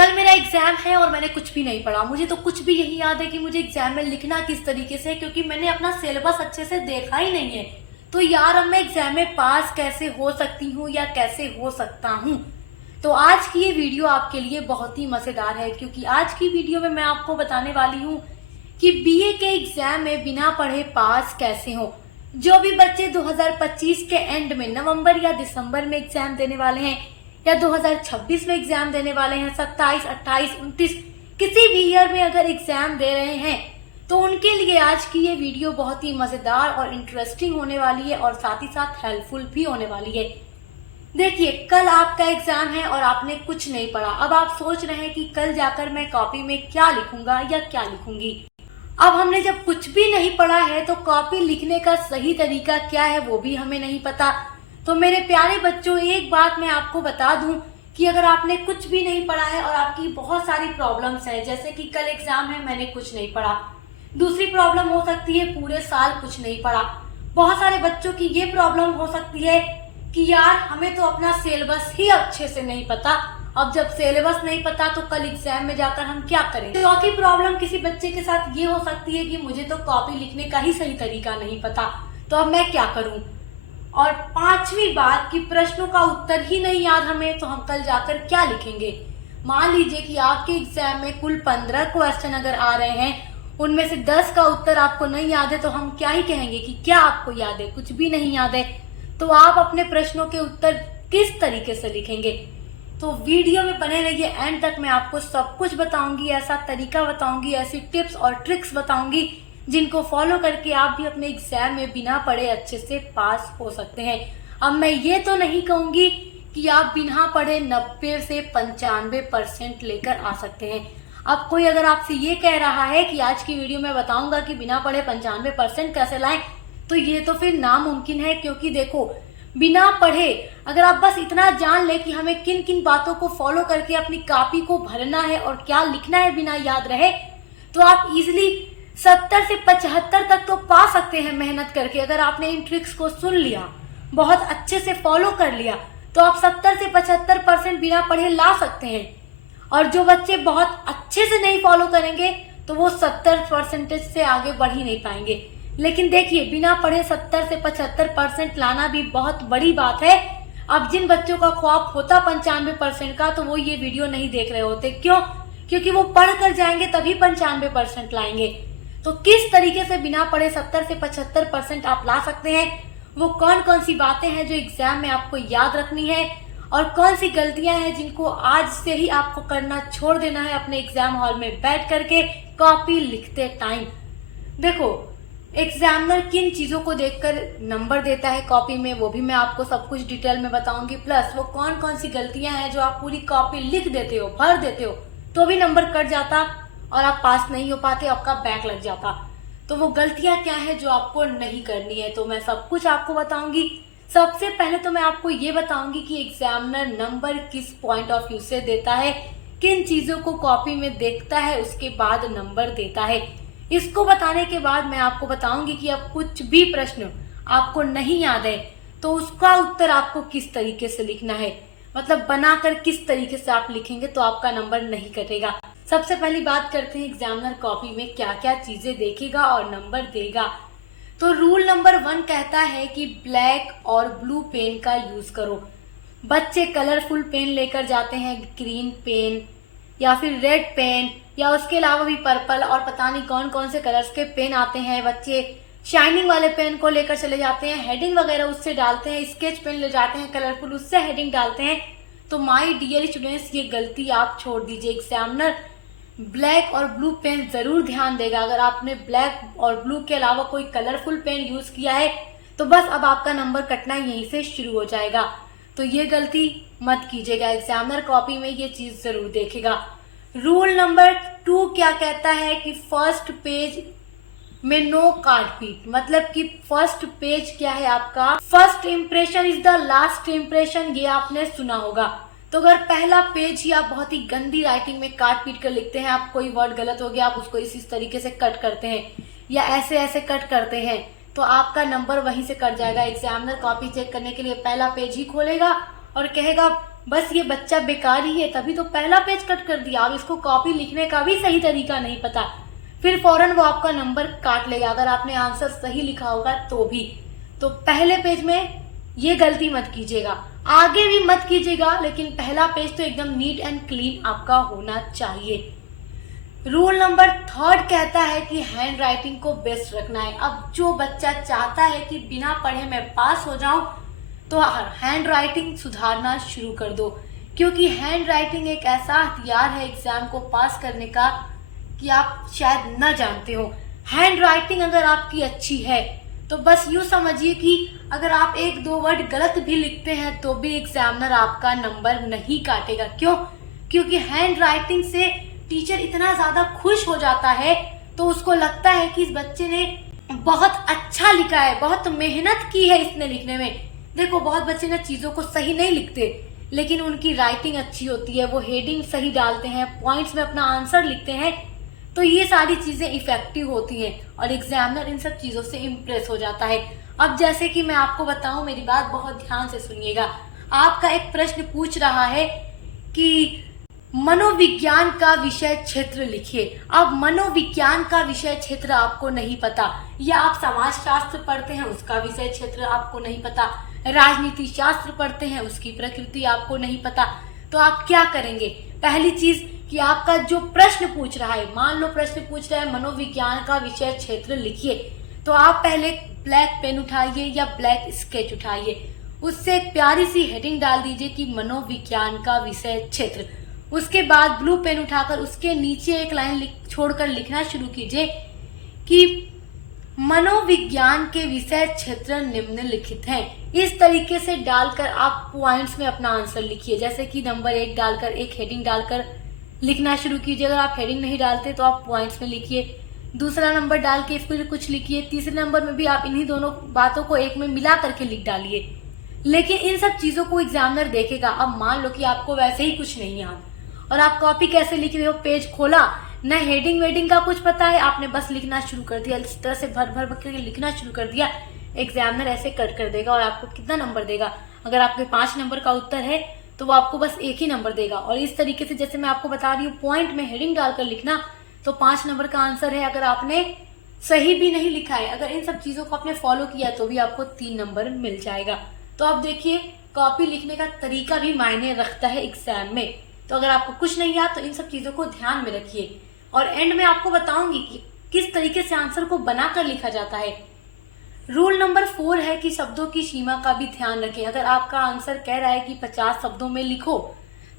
कल मेरा एग्जाम है और मैंने कुछ भी नहीं पढ़ा। मुझे तो कुछ भी यही याद है कि मुझे एग्जाम में लिखना किस तरीके से है, क्योंकि मैंने अपना सिलेबस अच्छे से देखा ही नहीं है। तो यार अब मैं एग्जाम में पास कैसे हो सकती हूँ या कैसे हो सकता हूँ। तो आज की ये वीडियो आपके लिए बहुत ही मजेदार है, क्योंकि आज की वीडियो में मैं आपको बताने वाली हूँ कि बीए के एग्जाम में बिना पढ़े पास कैसे हो। जो भी बच्चे 2025 के एंड में नवंबर या दिसंबर में एग्जाम देने वाले हैं या 2026 में एग्जाम देने वाले हैं, 27, 28, 29 किसी भी ईयर में अगर एग्जाम दे रहे हैं तो उनके लिए आज की ये वीडियो बहुत ही मजेदार और इंटरेस्टिंग होने वाली है और साथ ही साथ हेल्पफुल भी होने वाली है। देखिए, कल आपका एग्जाम है और आपने कुछ नहीं पढ़ा। अब आप सोच रहे हैं कि कल जाकर मैं कॉपी में क्या लिखूंगा या क्या लिखूंगी। अब हमने जब कुछ भी नहीं पढ़ा है तो कॉपी लिखने का सही तरीका क्या है वो भी हमें नहीं पता। तो मेरे प्यारे बच्चों, एक बात मैं आपको बता दूं कि अगर आपने कुछ भी नहीं पढ़ा है और आपकी बहुत सारी प्रॉब्लम्स है, जैसे कि कल एग्जाम है मैंने कुछ नहीं पढ़ा। दूसरी प्रॉब्लम हो सकती है पूरे साल कुछ नहीं पढ़ा। बहुत सारे बच्चों की ये प्रॉब्लम हो सकती है कि यार हमें तो अपना सिलेबस ही अच्छे से नहीं पता। अब जब सिलेबस नहीं पता तो कल एग्जाम में जाकर हम क्या करें। तो चौथी प्रॉब्लम किसी बच्चे के साथ ये हो सकती है कि मुझे तो कॉपी लिखने का ही सही तरीका नहीं पता, तो अब मैं क्या करूं। और पांचवी बात कि प्रश्नों का उत्तर ही नहीं याद हमें, तो हम कल जाकर क्या लिखेंगे। मान लीजिए कि आपके एग्जाम में कुल 15 क्वेश्चन अगर आ रहे हैं, उनमें से 10 का उत्तर आपको नहीं याद है, तो हम क्या ही कहेंगे कि क्या आपको याद है, कुछ भी नहीं याद है। तो आप अपने प्रश्नों के उत्तर किस तरीके से लिखेंगे। तो वीडियो में बने रहिए एंड तक। मैं आपको सब कुछ बताऊंगी, ऐसा तरीका बताऊंगी, ऐसी टिप्स और ट्रिक्स बताऊंगी जिनको फॉलो करके आप भी अपने एग्जाम में बिना पढ़े अच्छे से पास हो सकते हैं। अब मैं ये तो नहीं कहूंगी कि आप बिना पढ़े 90 से 95% लेकर आ सकते हैं। अब कोई अगर आपसे ये कह रहा है कि आज की वीडियो में बताऊंगा कि बिना पढ़े 95% कैसे लाएं, तो ये तो फिर नामुमकिन है। क्योंकि देखो, बिना पढ़े अगर आप बस इतना जान ले कि हमें किन किन बातों को फॉलो करके अपनी कॉपी को भरना है और क्या लिखना है बिना याद रहे, तो आप इजिली 70 से 75 तक तो पा सकते हैं मेहनत करके। अगर आपने इन ट्रिक्स को सुन लिया, बहुत अच्छे से फॉलो कर लिया, तो आप 70 से 75% बिना पढ़े ला सकते हैं। और जो बच्चे बहुत अच्छे से नहीं फॉलो करेंगे तो वो 70% से आगे बढ़ ही नहीं पाएंगे। लेकिन देखिए, बिना पढ़े 70 से 75% लाना भी बहुत बड़ी बात है। अब जिन बच्चों का ख्वाब होता 95% का, तो वो ये वीडियो नहीं देख रहे होते। क्यों? क्योंकि वो पढ़ कर जाएंगे तभी 95% लाएंगे। तो किस तरीके से बिना पढ़े 70 से 75% आप ला सकते हैं, वो कौन कौन सी बातें हैं जो एग्जाम में आपको याद रखनी है, और कौन सी गलतियां हैं जिनको आज से ही आपको करना छोड़ देना है अपने एग्जाम हॉल में बैठ करके कॉपी लिखते टाइम। देखो, एग्जामिनर किन चीजों को देखकर नंबर देता है कॉपी में, वो भी मैं आपको सब कुछ डिटेल में बताऊंगी। प्लस वो कौन कौन सी गलतियां हैं जो आप पूरी कॉपी लिख देते हो, भर देते हो, तो भी नंबर कट जाता और आप पास नहीं हो पाते, आपका बैक लग जाता। तो वो गलतियां क्या है जो आपको नहीं करनी है, तो मैं सब कुछ आपको बताऊंगी। सबसे पहले तो मैं आपको ये बताऊंगी कि एग्जामिनर नंबर किस पॉइंट ऑफ व्यू से देता है, किन चीजों को कॉपी में देखता है, उसके बाद नंबर देता है। इसको बताने के बाद मैं आपको बताऊंगी कि अब कुछ भी प्रश्न आपको नहीं याद है तो उसका उत्तर आपको किस तरीके से लिखना है, मतलब बनाकर किस तरीके से आप लिखेंगे तो आपका नंबर नहीं कटेगा। सबसे पहली बात करते हैं एग्जामिनर कॉपी में क्या क्या चीजें देखेगा और नंबर देगा। तो रूल नंबर 1 कहता है कि ब्लैक और ब्लू पेन का यूज करो। बच्चे कलरफुल पेन लेकर जाते हैं, ग्रीन पेन या फिर रेड पेन, या उसके अलावा भी पर्पल और पता नहीं कौन कौन से कलर्स के पेन आते हैं। बच्चे शाइनिंग वाले पेन को लेकर चले जाते हैं, हेडिंग वगैरह उससे डालते हैं, स्केच पेन ले जाते हैं कलरफुल, उससे हेडिंग डालते हैं। तो माय डियर स्टूडेंट्स, ये गलती आप छोड़ दीजिए। एग्जामिनर ब्लैक और ब्लू पेन जरूर ध्यान देगा। अगर आपने ब्लैक और ब्लू के अलावा कोई कलरफुल पेन यूज किया है तो बस अब आपका नंबर कटना यहीं से शुरू हो जाएगा। तो ये गलती मत कीजिएगा, एग्जामिनर कॉपी में ये चीज जरूर देखेगा। रूल नंबर 2 क्या कहता है कि फर्स्ट पेज में नो काटपीट, मतलब कि फर्स्ट पेज क्या है आपका, first impression is the last impression, ये आपने सुना होगा। तो अगर पहला पेज ही आप बहुत ही गंदी राइटिंग में काट पीट कर लिखते हैं, आप कोई वर्ड गलत हो गया, आप उसको इस तरीके से कट करते हैं या ऐसे ऐसे कट करते हैं, तो आपका नंबर वहीं से कट जाएगा। एग्जामिनर कॉपी चेक करने के लिए पहला पेज ही खोलेगा और कहेगा बस ये बच्चा बेकार ही है, तभी तो पहला पेज कट कर दिया। अब इसको कॉपी लिखने का भी सही तरीका नहीं पता, फिर फौरन वो आपका नंबर काट लेगा अगर आपने आंसर सही लिखा होगा तो भी। तो पहले पेज में ये गलती मत कीजिएगा, आगे भी मत कीजिएगा, लेकिन पहला पेज तो एकदम नीट एंड क्लीन आपका होना चाहिए। रूल नंबर 3 कहता है कि हैंड राइटिंग को बेस्ट रखना है। अब जो बच्चा चाहता है कि बिना पढ़े मैं पास हो जाऊं, तो हैंड राइटिंग सुधारना शुरू कर दो, क्योंकि हैंड राइटिंग एक ऐसा हथियार है एग्जाम को पास करने का कि आप शायद न जानते हो। हैंड राइटिंग अगर आपकी अच्छी है तो बस यूं समझिए कि अगर आप 1-2 वर्ड गलत भी लिखते हैं तो भी एग्जामिनर आपका नंबर नहीं काटेगा। क्यों? क्योंकि हैंड राइटिंग से टीचर इतना ज्यादा खुश हो जाता है, तो उसको लगता है कि इस बच्चे ने बहुत अच्छा लिखा है, बहुत मेहनत की है इसने लिखने में। देखो, बहुत बच्चे ना चीजों को सही नहीं लिखते, लेकिन उनकी राइटिंग अच्छी होती है, वो हेडिंग सही डालते हैं, पॉइंट्स में अपना आंसर लिखते हैं, तो ये सारी चीजें इफेक्टिव होती हैं और एग्जामिनर इन सब चीजों से इम्प्रेस हो जाता है। अब जैसे कि मैं आपको बताऊं, मेरी बात बहुत ध्यान से सुनिएगा। आपका एक प्रश्न पूछ रहा है कि मनोविज्ञान का विषय क्षेत्र लिखिए। अब मनोविज्ञान का विषय क्षेत्र आपको नहीं पता, या आप समाजशास्त्र पढ़ते हैं उसका विषय क्षेत्र आपको नहीं पता, राजनीति शास्त्र पढ़ते हैं उसकी प्रकृति आपको नहीं पता, तो आप क्या करेंगे? पहली चीज कि आपका जो प्रश्न पूछ रहा है, मान लो प्रश्न पूछ रहा है मनोविज्ञान का विषय क्षेत्र लिखिए, तो आप पहले ब्लैक पेन उठाइए या ब्लैक स्केच उठाइए, उससे एक प्यारी सी हेडिंग डाल दीजिए कि मनोविज्ञान का विषय क्षेत्र। उसके बाद ब्लू पेन उठाकर उसके नीचे एक लाइन छोड़कर लिखना शुरू कीजिए कि मनोविज्ञान के विषय क्षेत्र निम्नलिखित हैं। इस तरीके से डालकर आप पॉइंट्स में अपना आंसर लिखिए, जैसे कि नंबर 1 डालकर एक हेडिंग डालकर लिखना शुरू कीजिए। अगर आप हेडिंग नहीं डालते तो आप पॉइंट्स में लिखिए, दूसरा नंबर डाल के फिर कुछ लिखिए, तीसरे नंबर में भी आप इन्हीं दोनों बातों को एक में मिला करके लिख डालिए। लेकिन इन सब चीजों को एग्जामिनर देखेगा। अब मान लो कि आपको वैसे ही कुछ नहीं याद और आप कॉपी कैसे लिख रहे हो, पेज खोला, न हेडिंग वेडिंग का कुछ पता है, आपने बस लिखना शुरू कर दिया, इस तरह से भर भर के लिखना शुरू कर दिया, एग्जामिनर ऐसे कट कर देगा और आपको कितना नंबर देगा? अगर आपके 5 नंबर का उत्तर है तो वो आपको बस 1 ही नंबर देगा। और इस तरीके से जैसे मैं आपको बता रही हूँ, पॉइंट में हेडिंग डालकर लिखना, तो 5 नंबर का आंसर है। अगर आपने सही भी नहीं लिखा है, अगर इन सब चीजों को आपने फॉलो किया तो भी आपको 3 नंबर मिल जाएगा। तो अब देखिए, कॉपी लिखने का तरीका भी मायने रखता है एग्जाम में। तो अगर आपको कुछ नहीं याद तो इन सब चीजों को ध्यान में रखिए, और एंड में आपको बताऊंगी कि किस तरीके से आंसर को बनाकर लिखा जाता है। रूल नंबर 4 है कि शब्दों की सीमा का भी ध्यान रखें। अगर आपका आंसर कह रहा है कि 50 शब्दों में लिखो,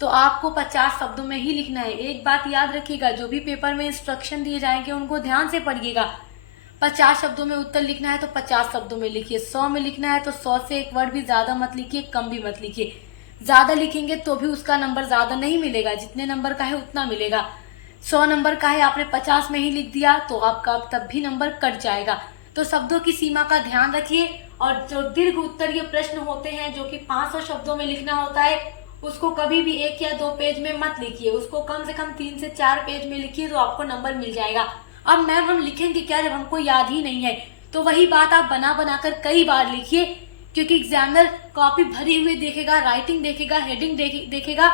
तो आपको 50 शब्दों में ही लिखना है। एक बात याद रखिएगा, जो भी पेपर में इंस्ट्रक्शन दिए जाएंगे उनको ध्यान से पढ़िएगा। 50 शब्दों में उत्तर लिखना है तो 50 शब्दों में लिखिए, 100 में लिखना है तो 100 से एक वर्ड भी ज्यादा मत लिखिए, कम भी मत लिखिए। ज्यादा लिखेंगे तो भी उसका नंबर ज्यादा नहीं मिलेगा, जितने नंबर का है उतना मिलेगा। 100 नंबर का है, आपने 50 में ही लिख दिया तो आपका तब भी नंबर कट जाएगा। तो शब्दों की सीमा का ध्यान रखिए, और जो दीर्घ उत्तरीय प्रश्न होते हैं जो कि 500 शब्दों में लिखना होता है, उसको कभी भी 1 या 2 पेज में मत लिखिए, उसको कम से कम 3 से 4 पेज में लिखिए, तो आपको नंबर मिल जाएगा। अब मैम हम लिखेंगे क्या जब हमको याद ही नहीं है? तो वही बात आप बना बनाकर कई बार लिखिए, क्योंकि एग्जामिनर कॉपी भरी हुई देखेगा, राइटिंग देखेगा, हेडिंग देखेगा,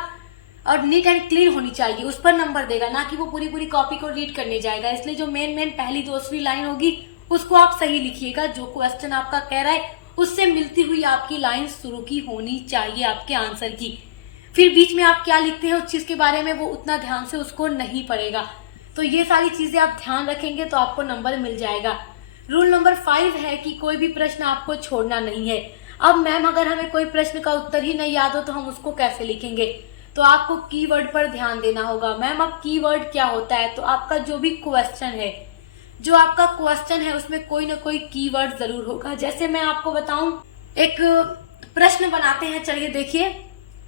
और नीट एंड क्लीन होनी चाहिए, उस पर नंबर देगा, ना कि वो पूरी पूरी कॉपी को रीड करने जाएगा। इसलिए जो मेन पहली दूसरी लाइन होगी उसको आप सही लिखिएगा। जो क्वेश्चन आपका कह रहा है उससे मिलती हुई आपकी लाइन शुरू की होनी चाहिए आपके आंसर की। फिर बीच में आप क्या लिखते हैं उस चीज के बारे में वो उतना ध्यान से उसको नहीं पड़ेगा। तो ये सारी चीजें आप ध्यान रखेंगे तो आपको नंबर मिल जाएगा। रूल नंबर 5 है कि कोई भी प्रश्न आपको छोड़ना नहीं है। अब मैम अगर हमें कोई प्रश्न का उत्तर ही नहीं याद हो तो हम उसको कैसे लिखेंगे? तो आपको कीवर्ड पर ध्यान देना होगा। मैम अब कीवर्ड क्या होता है? तो आपका जो भी क्वेश्चन है, जो आपका क्वेश्चन है उसमें कोई ना कोई कीवर्ड जरूर होगा। जैसे मैं आपको बताऊं, एक प्रश्न बनाते हैं, चलिए देखिए।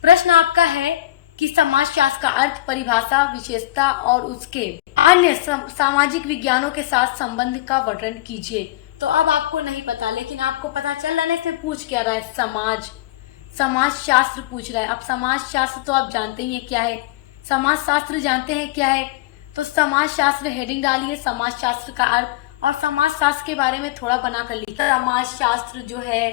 प्रश्न आपका है कि समाजशास्त्र का अर्थ, परिभाषा, विशेषता और उसके अन्य सामाजिक विज्ञानों के साथ संबंध का वर्णन कीजिए। तो अब आपको नहीं पता, लेकिन आपको पता चल रहा है इसमें पूछ क्या रहा है, समाज शास्त्र पूछ रहा है। अब समाज शास्त्र तो आप जानते ही हैं क्या है, समाज शास्त्र जानते हैं क्या है, तो समाज शास्त्र हेडिंग डालिए, समाज शास्त्र का अर्थ, और समाज शास्त्र के बारे में थोड़ा बनाकर लिखिए। समाज शास्त्र जो है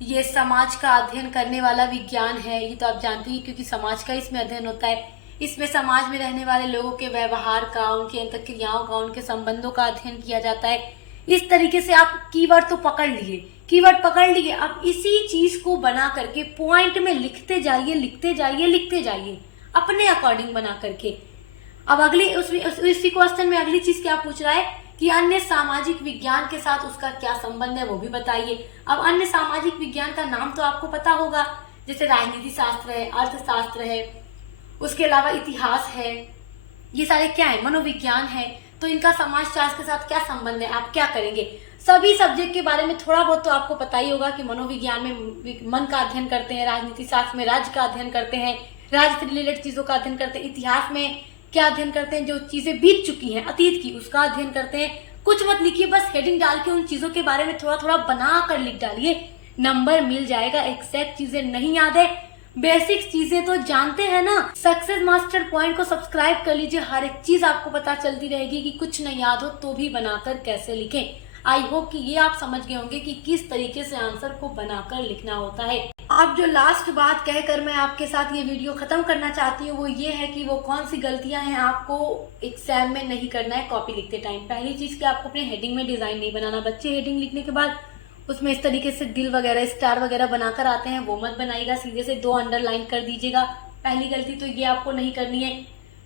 ये समाज का अध्ययन करने वाला विज्ञान है, ये तो आप जानते ही, क्योंकि समाज का इसमें अध्ययन होता है। इसमें समाज में रहने वाले लोगों के व्यवहार का, उनकी अंतःक्रियाओं का, उनके संबंधों का अध्ययन किया जाता है। इस तरीके से आप कीवर्ड तो पकड़ लिए, कीवर्ड पकड़ लिए, अब इसी चीज को बना करके पॉइंट में लिखते जाइए, लिखते जाइए, लिखते जाइए, अपने अकॉर्डिंग बना करके। अब अगली उसी क्वेश्चन में अगली चीज क्या पूछ रहा है कि अन्य सामाजिक विज्ञान के साथ उसका क्या संबंध है, वो भी बताइए। अब अन्य सामाजिक विज्ञान का नाम तो आपको पता होगा, जैसे राजनीति शास्त्र है, अर्थशास्त्र है, उसके अलावा इतिहास है, ये सारे क्या है, मनोविज्ञान है। तो इनका समाजशास्त्र के साथ क्या संबंध है, आप क्या करेंगे। सभी सब्जेक्ट के बारे में थोड़ा बहुत तो आपको पता ही होगा कि मनोविज्ञान में मन का अध्ययन करते हैं, राजनीति शास्त्र में राज्य का अध्ययन करते हैं, राज्य से रिलेटेड चीजों का अध्ययन करते हैं, इतिहास में क्या अध्ययन करते हैं, जो चीजें बीत चुकी हैं अतीत की, उसका अध्ययन करते हैं। कुछ मत लिखिए, बस हेडिंग डाल के उन चीजों के बारे में थोड़ा थोड़ा बना कर लिख डालिए, नंबर मिल जाएगा। एग्जैक्ट चीजें नहीं याद है, बेसिक चीजें तो जानते हैं ना। सक्सेस मास्टर पॉइंट को सब्सक्राइब कर लीजिए, हर एक चीज आपको पता चलती रहेगी कि कुछ नहीं याद हो तो भी बनाकर कैसे लिखें। आई होप कि ये आप समझ गए होंगे कि किस तरीके से आंसर को बनाकर लिखना होता है। अब जो लास्ट बात कहकर मैं आपके साथ ये वीडियो खत्म करना चाहती हूँ वो ये है कि वो कौन सी गलतियां हैं आपको एग्जाम में नहीं करना है कॉपी लिखते टाइम। पहली चीज कि आपको अपने हेडिंग में डिजाइन नहीं बनाना। बच्चे हेडिंग लिखने के बाद उसमें इस तरीके से दिल वगैरह, स्टार वगैरह बनाकर आते हैं, वो मत बनाइएगा, सीधे से 2 अंडरलाइन कर दीजिएगा। पहली गलती तो ये आपको नहीं करनी है।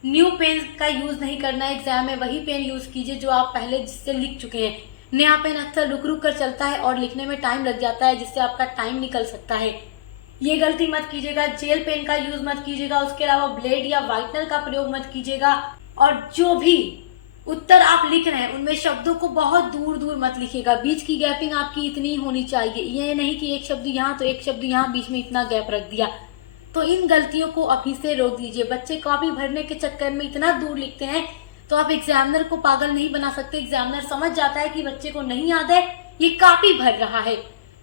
न्यू पेन का यूज नहीं करना है एग्जाम में, वही पेन यूज कीजिए जो आप पहले जिससे लिख चुके हैं। नया पेन अक्सर रुक रुक कर चलता है और लिखने में टाइम लग जाता है, जिससे आपका टाइम निकल सकता है। ये गलती मत कीजिएगा। जेल पेन का यूज मत कीजिएगा, उसके अलावा ब्लेड या व्हाइटनर का प्रयोग मत कीजिएगा। और जो भी उत्तर आप लिख रहे हैं उनमें शब्दों को बहुत दूर दूर मत लिखिएगा। बीच की गैपिंग आपकी इतनी होनी चाहिए, ये नहीं कि एक शब्द यहाँ तो एक शब्द यहाँ, बीच में इतना गैप रख दिया। तो इन गलतियों को अभी से रोक दीजिए। बच्चे कॉपी भरने के चक्कर में इतना दूर लिखते हैं तो आप एग्जामिनर को पागल नहीं बना सकते। एग्जामिनर समझ जाता है कि बच्चे को नहीं याद है, ये कॉपी भर रहा है।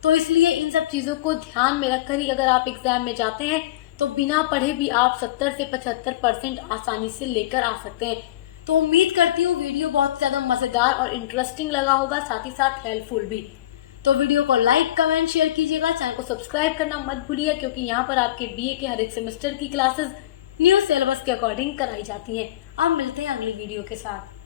तो इसलिए इन सब चीजों को ध्यान में रखकर ही अगर आप एग्जाम में जाते हैं तो बिना पढ़े भी आप 70 से 75% आसानी से लेकर आ सकते हैं। तो उम्मीद करती हूँ वीडियो बहुत ज्यादा मजेदार और इंटरेस्टिंग लगा होगा, साथ ही साथ हेल्पफुल भी। तो वीडियो को लाइक, कमेंट, शेयर कीजिएगा। चैनल को सब्सक्राइब करना मत भूलिए, क्योंकि यहाँ पर आपके बीए के हर एक सेमेस्टर की क्लासेस न्यू सिलेबस के अकॉर्डिंग कराई जाती हैं। अब मिलते हैं अगली वीडियो के साथ।